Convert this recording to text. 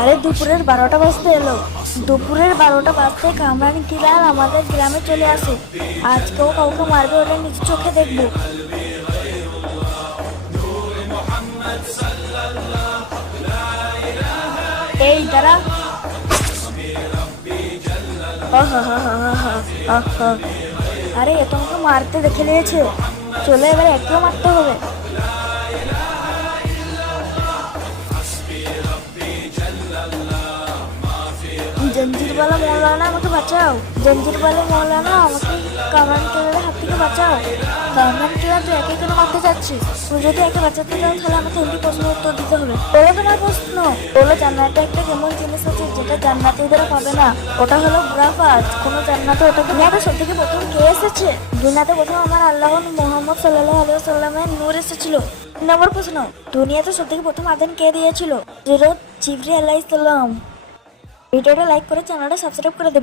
আরে দুপুরের বারোটা বাজতে এলো। দুপুরের বারোটা বাজতে কামরান কিলাল আমাদের গ্রামে চলে আসে। আজকেও কাউকে মারবে ওটা নিজ চোখে দেখব। এই দাঁড়া। আরে এ তোমাকে মারতে দেখে নিয়েছে। চলে এবার একেও মারতে হবে। জঞ্জিরওয়ালা মৌলানা, আমাকে বাঁচাও। জঞ্জির জঞ্জিরওয়ালা মৌলানা, আমাকে কামান কেলারের হাত থেকে বাঁচাও। কামান কেলার তো একে কেন মারতে যাচ্ছে। তুমি যদি একে বাঁচাতে চাও, তাহলে আমাকে হিন্দি প্রশ্ন উত্তর দিতে হবে। বলো তোমার প্রশ্ন। বলো, জান্নাতে একটা কেমন জিনিস আছে যেটা জান্নাতিদের পাবে না? ওটা হলো বুড়াফাজ কোনো জান্নাতে ওটা দুনিয়াতে সব থেকে প্রথম কে এসেছে? দুনিয়াতে প্রথম আমার আল্লাহ মোহাম্মদ সাল্লাহ আলিয়া সাল্লামের নূর এসেছিল। নম্বর প্রশ্ন। দুনিয়াতে সব থেকে প্রথম আদান কে দিয়েছিল? জিরো জিবরি আল্লাহ ইসলাম ভিডিওটা লাইক করে চ্যানেলটা সাবস্ক্রাইব করে দেবে।